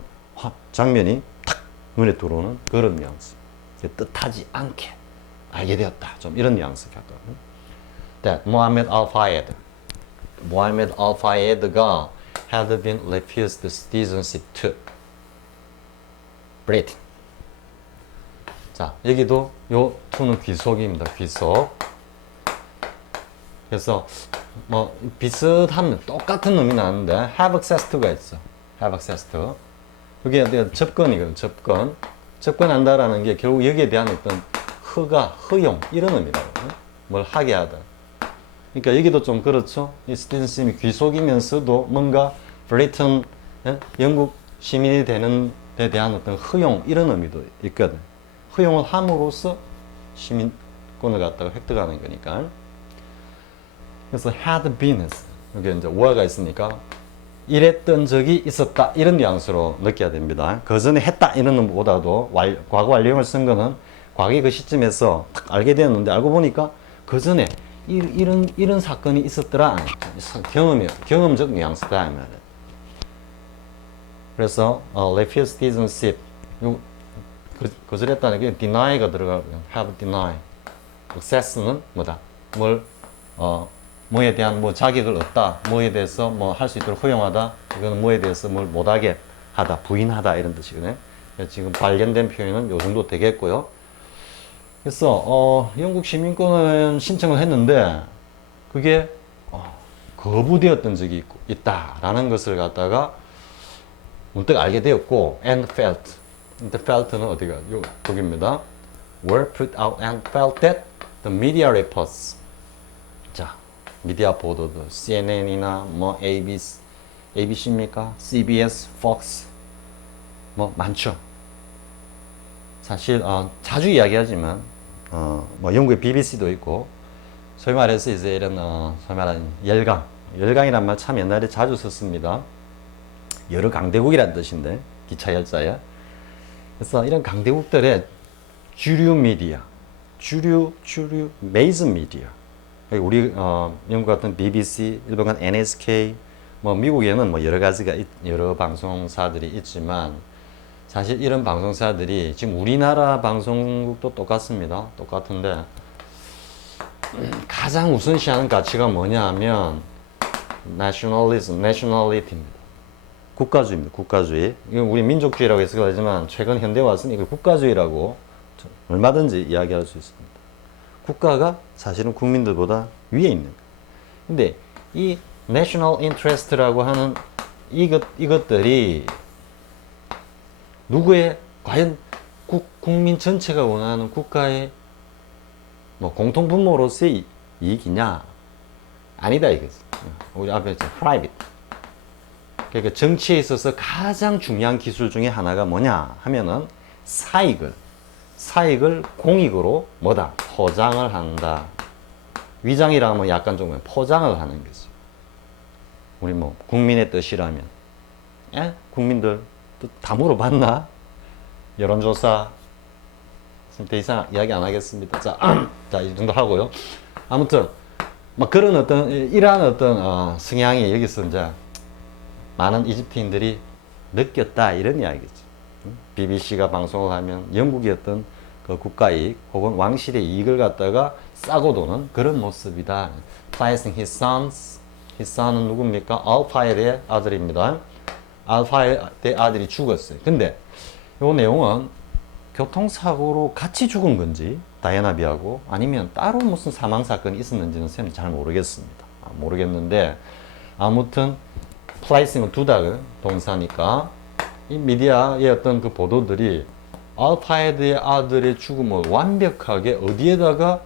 장면이 탁 눈에 들어오는 그런 뉘앙스. 뜻하지 않게 알게 되었다. 좀 이런 뉘앙스 같거든. That Mohammed al-Fayed al-Fayed가 had been refused citizenship to Britain. 자, 여기도 요 to는 귀속입니다. 귀속. 그래서 뭐 비슷한 똑같은 놈이 나왔는데 have access to가 있어. have access to. 그게 접근이거든. 접근한다라는 게 결국 여기에 대한 어떤 허용 이런 의미라거든요. 뭘 하게 하다. 그러니까 여기도 좀 그렇죠. 이 스티븐슨이 귀속이면서도 뭔가 브리튼 영국 시민이 되는 데 대한 어떤 허용 이런 의미도 있거든. 허용을 함으로써 시민권을 갖다가 획득하는 거니까. 그래서 had been 여기 이제 were가 있으니까 이랬던 적이 있었다 이런 뉘앙스로 느껴야 됩니다. 그 전에 했다 이런 것보다도 과거 완료형을 쓴 거는 과거의 그 시점에서 딱 알게 되었는데 알고 보니까 그 전에 이런 사건이 있었더라. 경험적 뉘앙스다. 그래서 refuse citizenship 거절했다는 게 deny가 들어가고 have deny. access는 뭐다? 뭐에 대한 뭐 자격을 얻다, 뭐에 대해서 뭐 할 수 있도록 허용하다, 이거는 뭐에 대해서 뭘 못하게 하다, 부인하다 이런 뜻이거든요. 지금 발견된 표현은 요 정도 되겠고요. 그래서 영국 시민권을 신청을 했는데 그게 거부되었던 적이 있다라는 것을 갖다가 문득 알게 되었고, and felt. 근데 felt는 어디가? 여기입니다. were put out and felt that the media reports. 자, 미디어 보도들, CNN이나 뭐 ABC입니까? CBS, Fox, 뭐 많죠. 사실 자주 이야기하지만 뭐 영국의 BBC도 있고, 소위 말해서 이제 이런 소위 말하는 열강이란 말 참 옛날에 자주 썼습니다. 여러 강대국이란 뜻인데 기차 열자에. 그래서 이런 강대국들의 주류 미디어, 주류 메이저 미디어. 우리 영국 같은 BBC, 일본 같은 NSK, 뭐 미국에는 뭐 여러 가지가 여러 방송사들이 있지만 사실 이런 방송사들이 지금 우리나라 방송국도 똑같습니다. 똑같은데 가장 우선시하는 가치가 뭐냐 하면 nationality입니다. 국가주의입니다. 국가주의. 이건 우리 민족주의라고 해서 그러지만 최근 현대 와서는 이걸 국가주의라고 얼마든지 이야기할 수 있습니다. 국가가 사실은 국민들보다 위에 있는 거예요. 근데 이 national interest라고 하는 이것들이 누구의 과연 국민 전체가 원하는 국가의 뭐 공통분모로서의 이익이냐? 아니다 이거지. 우리 앞에 private. 그러니까 정치에 있어서 가장 중요한 기술 중에 하나가 뭐냐 하면은 사익을 공익으로 뭐다? 포장을 한다. 위장이라면 약간 좀 포장을 하는 거죠. 우리 뭐 국민의 뜻이라면 국민들 뜻 다 물어봤나? 여론조사 더 이상 이야기 안 하겠습니다. 자, 이 정도 하고요. 아무튼 막 그런 이러한 성향이 여기서 이제 많은 이집트인들이 느꼈다 이런 이야기죠. BBC가 방송을 하면 영국의 어떤 그 국가이익 혹은 왕실의 이익을 갖다가 싸고 도는 그런 모습이다. Placing his sons, his son은 누굽니까? 알파이드의 아들입니다. 알파이드의 아들이 죽었어요. 근데 이 내용은 교통사고로 같이 죽은 건지 다이애나비하고 아니면 따로 무슨 사망 사건이 있었는지는 쌤 잘 모르겠습니다. 모르겠는데 아무튼 플레이싱은 두다 동사니까 이 미디어의 어떤 그 보도들이 알파이드의 아들의 죽음을 완벽하게 어디에다가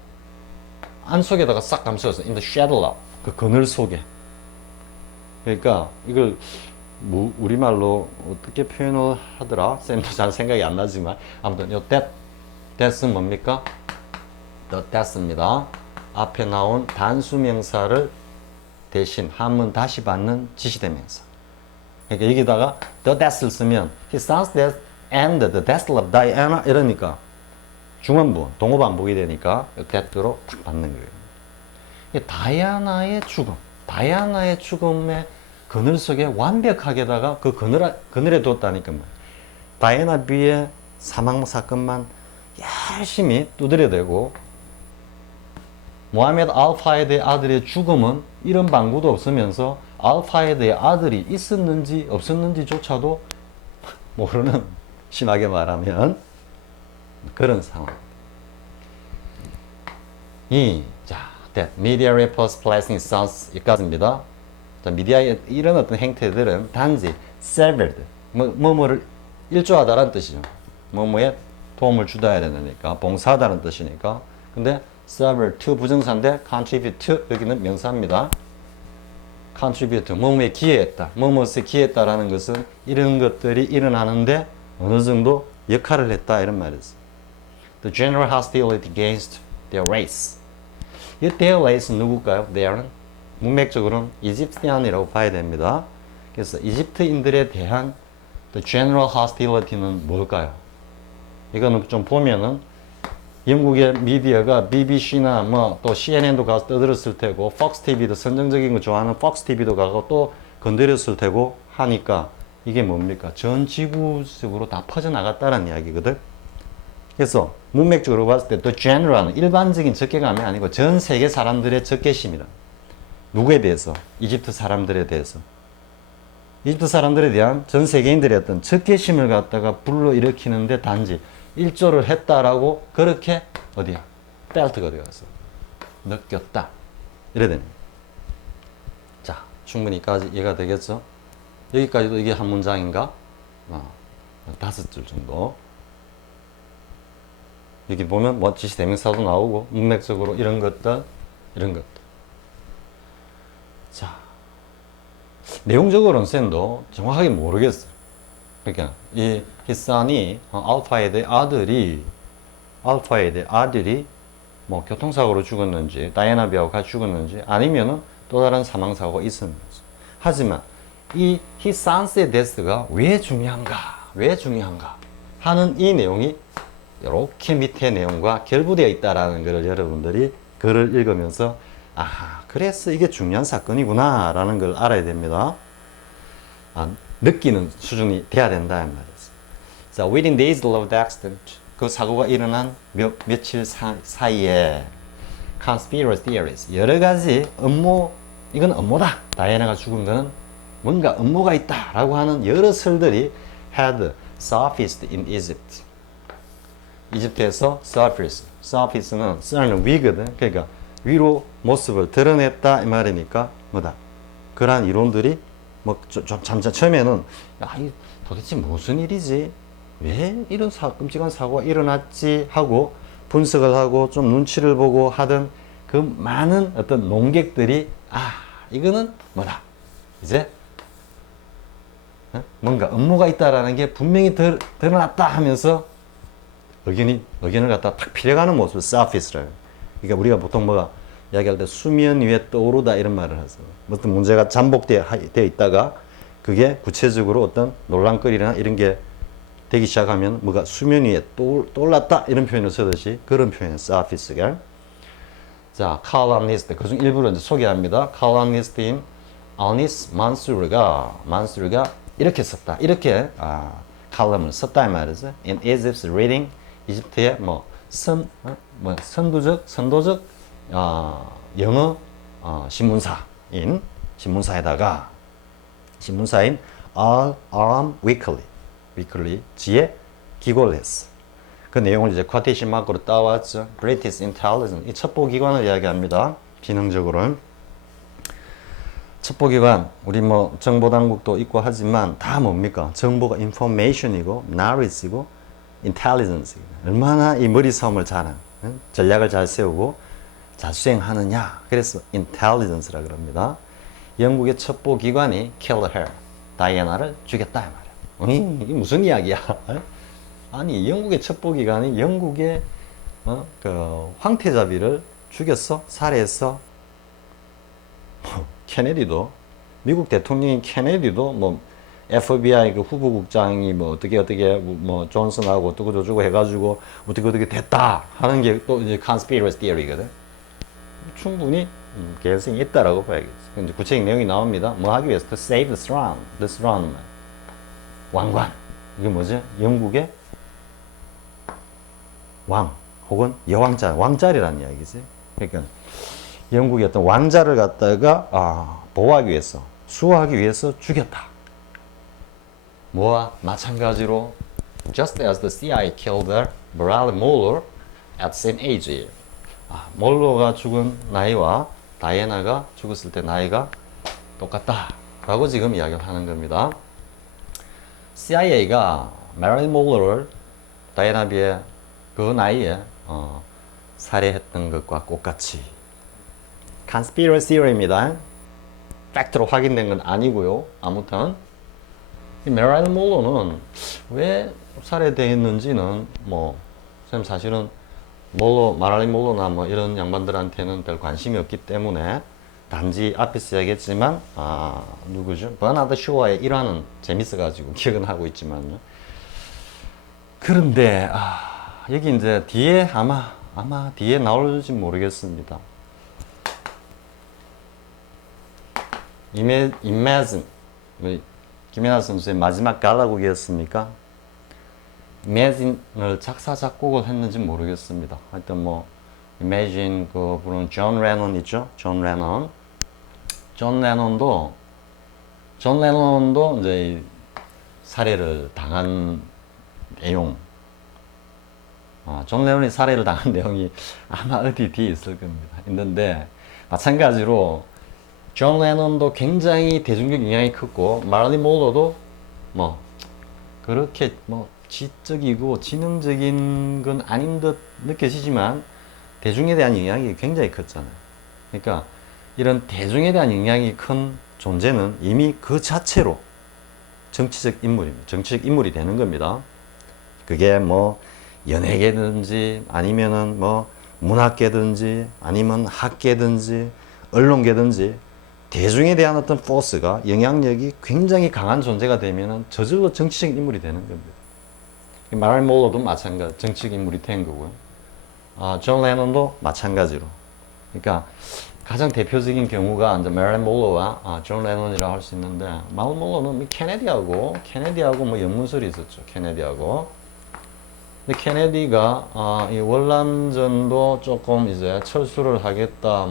안 속에다가 싹 감싸서 in the shadow, 그 그늘 속에. 그러니까 이걸 뭐 우리말로 어떻게 표현을 하더라? 쌤도 잘 생각이 안 나지만 아무튼 요 that은 뭡니까? the that입니다. 앞에 나온 단수명사를 대신 한문 다시 받는 지시대명사. 그러니까 여기다가 the that을 쓰면 his son's death and the death of Diana 이러니까 중원부, 동어반복이 되니까 that으로 딱 받는 거예요. 다이아나의 죽음의 그늘 속에 완벽하게다가 그 그늘에 뒀다니까 뭐. 다이애나 비의 사망 사건만 열심히 두드려대고 모하메드 알파이드의 아들의 죽음은 이런 방구도 없으면서 알파이드의 아들이 있었는지 없었는지조차도 모르는, 심하게 말하면 그런 상황. Media reports placing sons 여기까지입니다. 자, 미디어의 이런 어떤 행태들은 단지 severed, 뭐뭐를 일조하다라는 뜻이죠. 뭐뭐에 도움을 주다 해야 되니까, 봉사하다는 뜻이니까. 근데 serve to 부정사인데 contribute to 여기는 명사입니다. contribute, 뭐뭐에 기여했다. 뭐뭐에 기여했다라는 것은 이런 것들이 일어나는데 어느 정도 역할을 했다 이런 말이죠. The general hostility against their race. 이 their race는 누굴까요? their는 문맥적으로는 이집트인이라고 봐야 됩니다. 그래서 이집트인들에 대한 the general hostility는 뭘까요? 이거는 좀 보면은 영국의 미디어가 BBC나 뭐 또 CNN도 가서 떠들었을 테고 Fox TV도 선정적인 거 좋아하는 Fox TV도 가고 또 건드렸을 테고 하니까 이게 뭡니까? 전 지구적으로 다 퍼져나갔다는 이야기거든. 그래서 문맥적으로 봤을 때 또 general은 일반적인 적개감이 아니고 전 세계 사람들의 적개심이라. 누구에 대해서? 이집트 사람들에 대해서. 이집트 사람들에 대한 전 세계인들의 어떤 적개심을 갖다가 불러일으키는데 단지 일조를 했다라고 그렇게 어디야? felt가 되어서 느꼈다. 이래 됩니다. 자, 충분히까지 이해가 되겠죠? 여기까지도 이게 한 문장인가? 5줄 정도. 여기 보면 뭐 지시 대명사도 나오고 문맥적으로 이런 것들. 자, 내용적으로는 쌤도 정확하게 모르겠어요. 그러니까 이 히산이 알파에 대해 아들이 뭐 교통사고로 죽었는지 다이애나 비하고 같이 죽었는지 아니면은 또 다른 사망사고가 있었는지. 하지만 이 히산스의 데스가 왜 중요한가 하는 이 내용이 이렇게 밑에 내용과 결부되어 있다라는 것을 여러분들이 글을 읽으면서 그래서 이게 중요한 사건이구나 라는 걸 알아야 됩니다. 느끼는 수준이 돼야 된다 이 말이죠. 자, within days of the accident, 그 사고가 일어난 며칠 사이에 conspiracy theories, 여러 가지 이건 음모다. 다이애나가 죽은 거는 뭔가 음모가 있다라고 하는 여러 설들이 had surfaced in Egypt. 이집트에서 surface는 쓰는 위거든. 그러니까 위로 모습을 드러냈다 이 말이니까 뭐다. 그러한 이론들이 뭐 좀 처음에는 도대체 무슨 일이지? 왜 이런 끔찍한 사고가 일어났지? 하고 분석을 하고 좀 눈치를 보고 하던 그 많은 어떤 논객들이 이거는 뭐다. 이제 뭔가 음모가 있다라는 게 분명히 드러났다 하면서 의견을 갖다 탁 피려가는 모습을 surface라고. 그러니까 우리가 보통 이야기할 때 수면 위에 떠오르다 이런 말을 하죠. 어떤 문제가 잠복되어 있다가 그게 구체적으로 어떤 논란거리나 이런 게 되기 시작하면 수면 위에 떠올랐다 이런 표현을 쓰듯이 그런 표현은 surface가. 자, 칼럼니스트 그중 일부를 이제 소개합니다. 칼럼니스트인 아니스 만수르가 이렇게 썼다. 이렇게 칼럼을 썼다 이 말이죠. In Egypt's reading, 이집트의 선도적 영어 신문사에다가 신문사인 Al Aram Weekly지에 기고를 했어. 그 내용을 이제 쿼테이션 마크로 따왔죠. British Intelligence, 이 첩보기관을 이야기합니다. 기능적으로는 첩보기관, 우리 정보당국도 있고 하지만 다 뭡니까? 정보가 information이고 knowledge이고 intelligence. 얼마나 이 머리싸움을 잘하는, 전략을 잘 세우고 잘 수행하느냐. 그래서 intelligence라 그럽니다. 영국의 첩보기관이 kill her, 다이애나를 죽였다 이 말이야. 이게 무슨 이야기야? 아니, 영국의 첩보기관이 영국의 그 황태자비를 죽였어, 살해했어. 케네디도, 미국 대통령인 케네디도 FBI 그 후보국장이 어떻게 존슨하고 어쩌고 해가지고 어떻게 됐다 하는 게 또 이제 conspiracy theory거든. 충분히 개연성이 있다라고 봐야겠어. 이제 구체적인 내용이 나옵니다. 하기 위해서 to save the throne, 왕관. 이게 뭐지? 영국의 왕 혹은 여왕자, 왕자리라는 이야기지. 그러니까 영국의 어떤 왕자를 갖다가 보호하기 위해서, 수호하기 위해서 죽였다. 뭐와 마찬가지로 just as the CIA killed Bradley Mueller at same age. 몰로가 죽은 나이와 다이애나가 죽었을 때 나이가 똑같다라고 지금 이야기를 하는 겁니다. CIA가 메릴린 몰러를 다이애나 비의 그 나이에 살해했던 것과 똑같이 conspiracy theory입니다. 팩트로 확인된 건 아니고요. 아무튼 이 메릴린 몰러는 왜 살해되었는지는 쌤 사실은 마릴린 몰러나 이런 양반들한테는 별 관심이 없기 때문에 단지 앞에서 얘기했지만 누구죠? 버나드 쇼와의 일화는 재밌어가지고 기억은 하고 있지만요. 그런데 여기 이제 뒤에 아마 뒤에 나올지 모르겠습니다. Imagine, 김연아 선수의 마지막 가라곡이었습니까? Imagine을 작사 작곡을 했는지 모르겠습니다. 하여튼 Imagine 그 부른 존 레논 있죠? 존 레논도 이제 살해를 당한 내용, 존 레논이 살해를 당한 내용이 아마 어디 뒤에 있을 겁니다. 있는데 마찬가지로 존 레논도 굉장히 대중적 영향이 컸고 마릴린 monroe도 뭐 그렇게 뭐 지적이고 지능적인 건 아닌 듯 느껴지지만 대중에 대한 영향이 굉장히 컸잖아요. 그러니까 이런 대중에 대한 영향이 큰 존재는 이미 그 자체로 정치적 인물입니다. 정치적 인물이 되는 겁니다. 그게 뭐 연예계든지 아니면은 뭐 문학계든지 아니면 학계든지 언론계든지 대중에 대한 어떤 포스가 영향력이 굉장히 강한 존재가 되면은 저절로 정치적 인물이 되는 겁니다. 마릴린 monroe도 마찬가지 정치적 인물이 된 거고요. 존 레논도 마찬가지로. 그러니까 가장 대표적인 경우가 이제 마릴린 monroe와 존 레논이라고 할 수 있는데 마릴린 monroe는 케네디하고 뭐 연문설이 있었죠. 케네디하고. 근데 케네디가 이 월남전도 조금 이제 철수를 하겠다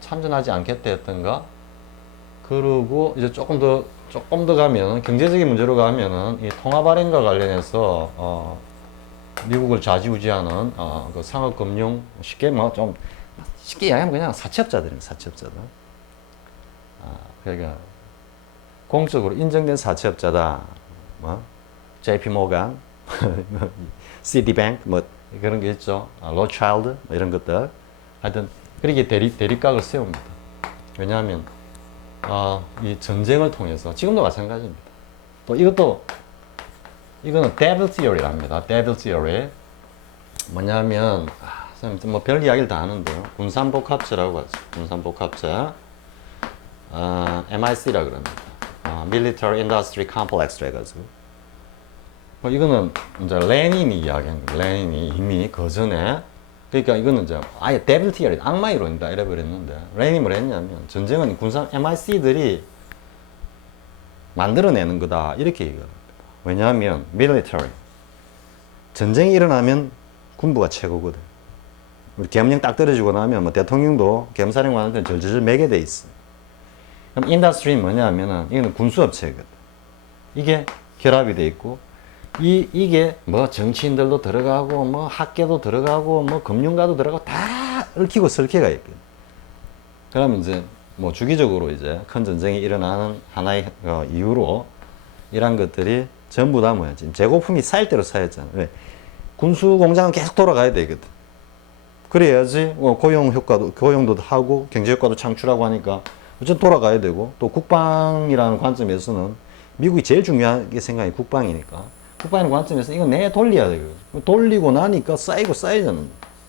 참전하지 않겠다 했던가. 그리고 이제 조금 더 가면 경제적인 문제로 가면은 이 통화 발행과 관련해서 미국을 좌지우지하는 그 상업금융 쉽게 이야기하면 그냥 사채업자들입니다. 사채업자들. 그러니까 공적으로 인정된 사채업자다. JP 모간, 시티뱅크 뭐 그런 게 있죠. 로차일드 뭐 이런 것들. 하여튼 그렇게 대립각을 세웁니다. 왜냐하면 이 전쟁을 통해서 지금도 마찬가지입니다. 또 이거는 devil theory를 합니다. devil theory 뭐냐면 선생님 뭐 별 이야기를 다 하는데요. 군산복합체라고 하죠. 군산복합체 MIC라 그럽니다. Military Industry Complex로 해가지고 뭐 이거는 이제 레닌이 이야기한 거예요. 레닌이 이미 그 전에 그러니까 이거는 이제 아예 데빌 티어리 악마 이론이다 이래버렸는데 레닌이 뭘 했냐면 전쟁은 군산 MIC들이 만들어내는 거다 이렇게 얘기합니다. 왜냐하면 military 전쟁이 일어나면 군부가 최고거든. 우리 계엄령 딱 떨어지고 나면 뭐 대통령도 계엄사령관한테 절절절 매게 돼 있어. 그럼 인더스트리 뭐냐면은 이거는 군수업체거든. 이게 결합이 돼 있고 이게 뭐 정치인들도 들어가고 뭐 학계도 들어가고 뭐 금융가도 들어가고 다 얽히고 설키가 있거든. 그러면 이제 뭐 주기적으로 이제 큰 전쟁이 일어나는 하나의 이유로 이런 것들이 전부 다 뭐야 지금 재고품이 쌓일 대로 쌓였잖아. 왜? 군수 공장은 계속 돌아가야 되거든. 그래야지 고용 효과도 고용도 하고 경제 효과도 창출하고 하니까 어쨌든 돌아가야 되고 또 국방이라는 관점에서는 미국이 제일 중요하게 생각이 국방이니까 국방이라는 관점에서 이거 내 돌려야 되거든. 돌리고 나니까 쌓이고 쌓이잖아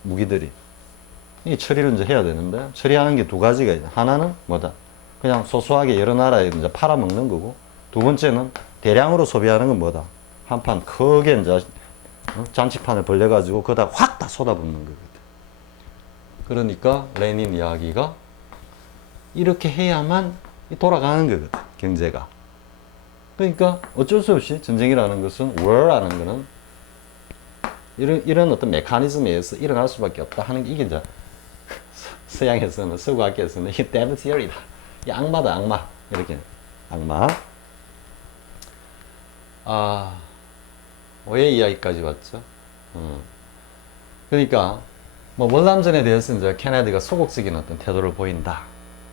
무기들이. 이 처리를 이제 해야 되는데 처리하는 게 두 가지가 있어. 하나는 뭐다? 그냥 소소하게 여러 나라에 이제 팔아먹는 거고 두 번째는 대량으로 소비하는 건 뭐다? 한 판 크게 이제 잔치판을 벌려가지고 거기다 확 다 쏟아붓는 거거든. 그러니까 레닌 이야기가 이렇게 해야만 돌아가는 거거든 경제가. 그러니까 어쩔 수 없이 전쟁이라는 것은 war라는 거는 이런 어떤 메커니즘에 의해서 일어날 수밖에 없다 하는 게 이게 이제 서양에서는 서구학계에서는 이게 devil theory다. 이 악마다 악마 이렇게 악마. 왜 이야기까지 왔죠? 그러니까 뭐 월남전에 대해서 이제 케네디가 소극적인 어떤 태도를 보인다.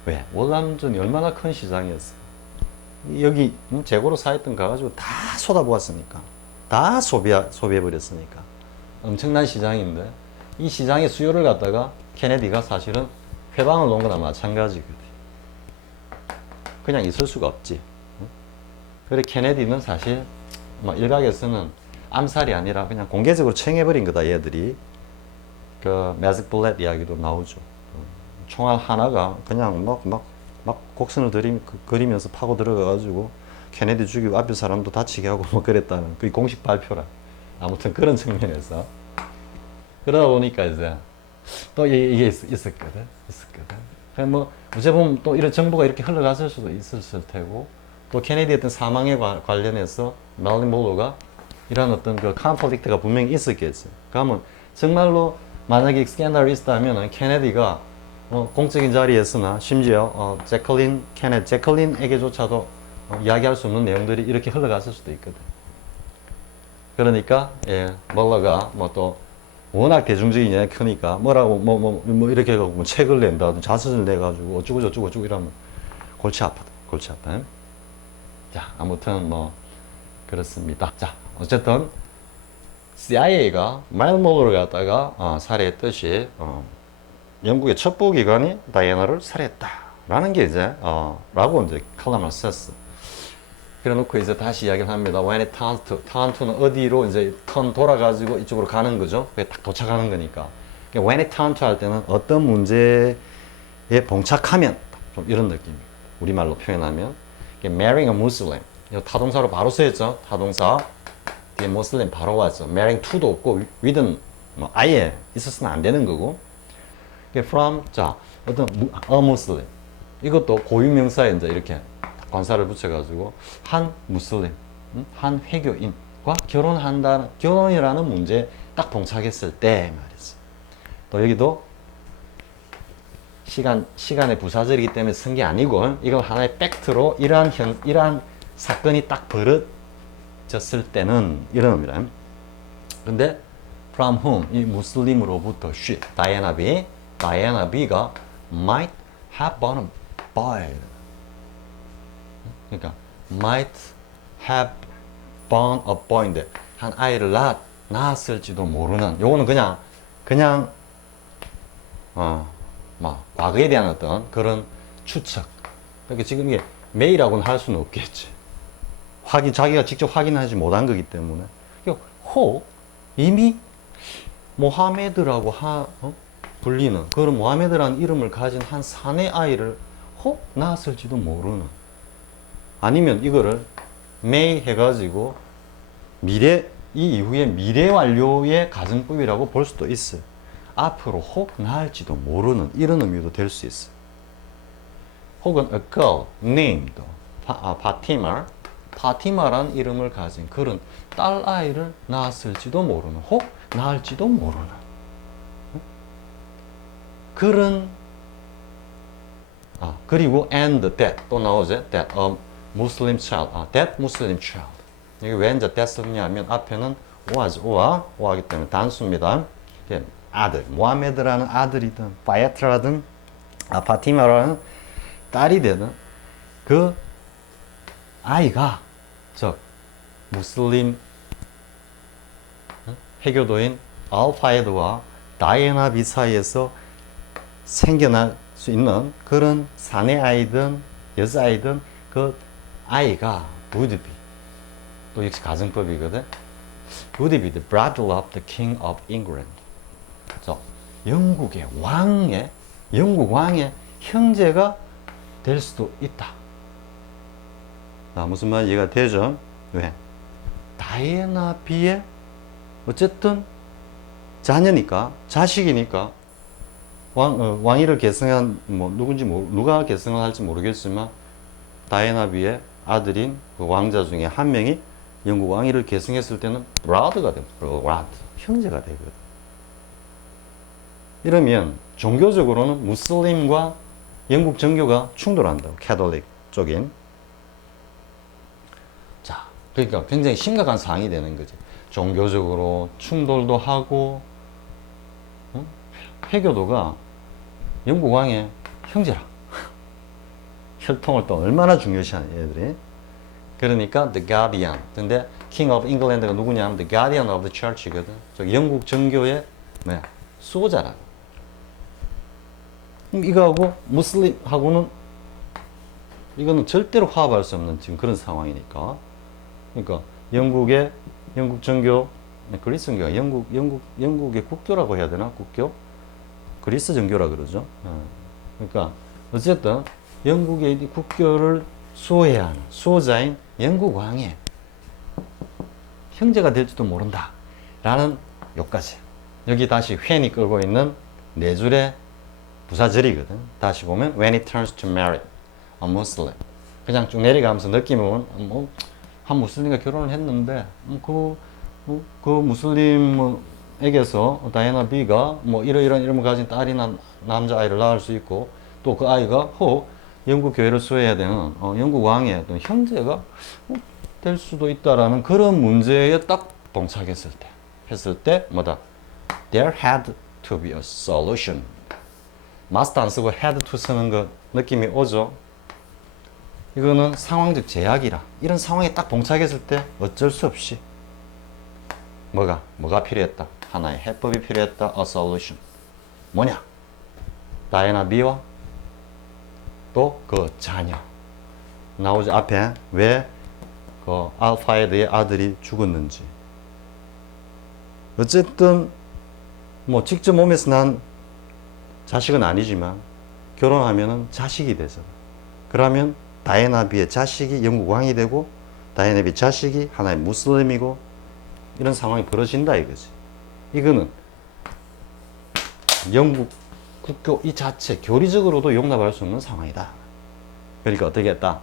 왜? 월남전이 얼마나 큰 시장이었어. 여기 재고로 사했던 거 가지고 다 쏟아부었으니까 다 소비해버렸으니까 엄청난 시장인데 이 시장의 수요를 갖다가 케네디가 사실은 회방을 놓은 거나 마찬가지거든. 그냥 있을 수가 없지. 그래 케네디는 사실 뭐 일각에서는 암살이 아니라 그냥 공개적으로 처형해버린 거다 얘들이. 그 매직 블렛 이야기도 나오죠. 총알 하나가 그냥 막 곡선을 그리면서 파고 들어가가지고 케네디 죽이고 앞에 사람도 다치게 하고 뭐 그랬다는 그게 공식 발표라. 아무튼 그런 측면에서 그러다 보니까 이제 또 이게 있었거든. 뭐 어째 보면 또 이런 정보가 이렇게 흘러갔을 수도 있었을 테고 또 케네디 어떤 사망에 관련해서 마릴린 monroe가 이런 어떤 그 컨플릭트가 분명히 있었겠지. 그러면 정말로 만약에 스캔들이 있다면 케네디가 공적인 자리에서나 심지어 제클린에게조차도 이야기할 수 없는 내용들이 이렇게 흘러갔을 수도 있거든. 그러니까 멀러가 뭐 또 워낙 대중적인 영향이 크니까 뭐라고 뭐 이렇게 해가지고 뭐 책을 낸다든 자서전을 내가지고 어쩌고 저쩌고 저쩌고 이러면 골치 아파다. 골치 아파. 자, 아무튼 뭐 그렇습니다. 자, 어쨌든 CIA가 마일 몰러를 갖다가 살해했듯이 영국의 첩보기관이 다이애나를 살해했다라는 게 이제 라고 이제 칼럼을 썼어. 그래놓고 이제 다시 이야기를 합니다. When it turns to, turn to는 어디로 이제 턴 돌아가지고 이쪽으로 가는 거죠. 그게 딱 도착하는 거니까. When it turns to 할 때는 어떤 문제에 봉착하면 좀 이런 느낌. 우리말로 표현하면 marrying a Muslim. 이거 타동사로 바로 쓰였죠. 타동사 뒤에 무슬림 바로 왔죠. marrying to도 없고 with는 뭐 아예 있었으면 안 되는 거고. from 자 어떤 a Muslim 이것도 고유명사에 이제 이렇게 관사를 붙여가지고 한 무슬림, 한 회교인과 결혼한다는 결혼이라는 문제에 딱 봉착했을 때 말이지. 또 여기도 시간의 부사절이기 때문에 쓴 게 아니고 이걸 하나의 팩트로 이러한 사건이 딱 벌어졌을 때는 이런 의미라. 근데 from whom 이 무슬림으로부터 she 다이애나 B가 might have born a boy. 그러니까 might have born a boy인데 한 아이를 낳았을지도 모르는. 요거는 그냥 막 과거에 대한 어떤 그런 추측. 그러니까 지금 이게 may라고는 할 수는 없겠지. 자기가 직접 확인하지 못한 거기 때문에. 혹 이미 모하메드라고 불리는 그런 모하메드라는 이름을 가진 한 사내 아이를 혹 낳았을지도 모르는. 아니면 이거를 may 해가지고 이 이후에 미래 완료의 가정법이라고 볼 수도 있어요. 앞으로 혹 낳을지도 모르는 이런 의미도 될 수 있어요. 혹은 a girl named 파티마라는 이름을 가진 그런 딸 아이를 낳았을지도 모르는, 혹 낳을지도 모르는 그런. 그리고 and that 또 나오죠. that a Muslim child, that Muslim child. 여기 왜 이제 that 썼냐면 앞에는 was, 오하기 때문에 단수입니다. 아들, 모하메드라는 아들이든 바야트라든 파티마라는 딸이 되는 그 아이가 즉 무슬림 해교도인 알파에드와 다이애나 비 사이에서 생겨날 수 있는 그런 사내 아이든 여자아이든 그 아이가 would be, 또 역시 가정법이거든. would be the brother of the King of England. 영국 왕의 형제가 될 수도 있다. 무슨 말 이해가 되죠? 왜? 다이애나 비의 어쨌든 자녀니까, 자식이니까 왕위를 계승한 누가 계승을 할지 모르겠지만 다이애나 비의 아들인 그 왕자 중에 한 명이 영국 왕위를 계승했을 때는 브라더가 됩니다. 형제가 되거든. 이러면 종교적으로는 무슬림과 영국 정교가 충돌한다고, 캐톨릭 쪽인. 자, 그러니까 굉장히 심각한 상황이 되는 거지. 종교적으로 충돌도 하고, 해교도가 영국 왕의 형제라. 혈통을 또 얼마나 중요시하는 얘들이. 그러니까 The Guardian. 근데 King of England가 누구냐면 The Guardian of the Church거든. 즉 영국 정교의 수호자라고. 이거하고 무슬림하고는 이거는 절대로 화합할 수 없는 지금 그런 상황이니까. 그러니까 영국 정교, 그리스 정교가 영국의 국교라고 해야 되나? 국교? 그리스 정교라 그러죠. 그러니까 어쨌든 영국의 국교를 수호해야 하는 수호자인 영국 왕의 형제가 될지도 모른다 라는 요까지. 여기 다시 when이 끌고 있는 네 줄의 부사절이거든. 다시 보면 when it turns to marry a Muslim. 그냥 쭉 내려가면서 느낌은 한 무슬림과 결혼을 했는데 그 무슬림에게서 다이애나 B가 이런 이름을 가진 딸이나 남자아이를 낳을 수 있고, 또 그 아이가 혹 영국 교회를 수호해야 되는 영국 왕의 어떤 형제가 될 수도 있다라는 그런 문제에 딱 봉착했을 때 했을 때 뭐다? There had to be a solution. must 안 쓰고 had to 쓰는 거 느낌이 오죠? 이거는 상황적 제약이라 이런 상황에 딱 봉착했을 때 어쩔 수 없이 뭐가 필요했다? 하나의 해법이 필요했다. A solution. 뭐냐? 다이애나 B와 또 그 자녀 나오지 앞에 왜 그 알파에드의 아들이 죽었는지. 어쨌든 뭐 직접 몸에서 난 자식은 아니지만 결혼하면은 자식이 되죠. 그러면 다이애나 B의 자식이 영국 왕이 되고 다이애나 B의 자식이 하나의 무슬림이고 이런 상황이 벌어진다 이거지. 이거는 영국 국교 이 자체 교리적으로도 용납할 수 없는 상황이다. 그러니까 어떻게 했다?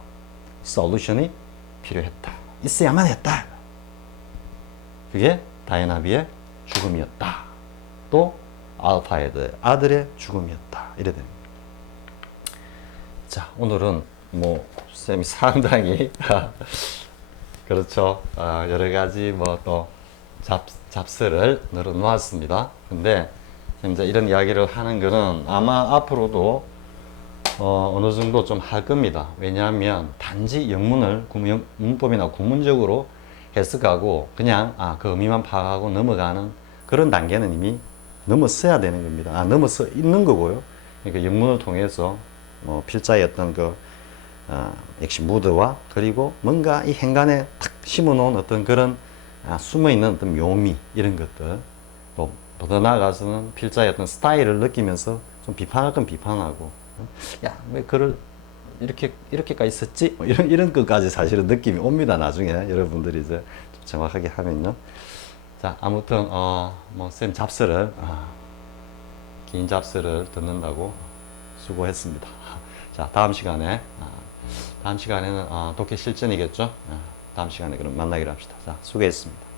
솔루션이 필요했다. 있어야만 했다. 그게 다이애나 B의 죽음이었다. 또 알파에드의 아들의 죽음이었다. 이래 됩니다. 자, 오늘은 뭐 쌤이 상당히 그렇죠. 여러 가지 뭐 또 잡스를 늘어놓았습니다. 근데 이제 이런 이야기를 하는 거는 아마 앞으로도 어느 정도 좀 할 겁니다. 왜냐하면 단지 영문을 문법이나 구문적으로 해석하고 그냥 그 의미만 파악하고 넘어가는 그런 단계는 이미 넘어서야 되는 겁니다. 넘어서 있는 거고요. 그러니까 영문을 통해서 필자의 어떤 그 액션 무드와 그리고 뭔가 이 행간에 탁 심어놓은 어떤 그런 숨어있는 어떤 묘미 이런 것들 또 더 나아가서는 필자의 어떤 스타일을 느끼면서 좀 비판할 건 비판하고 야 왜 글을 이렇게까지 썼지? 이런 것까지 사실은 느낌이 옵니다. 나중에 여러분들이 이제 정확하게 하면요. 자, 아무튼 뭐 쌤 잡스를 긴 잡스를 듣는다고 수고했습니다. 자, 다음 시간에는 독해 실전이겠죠? 다음 시간에 그럼 만나기로 합시다. 자, 수고했습니다.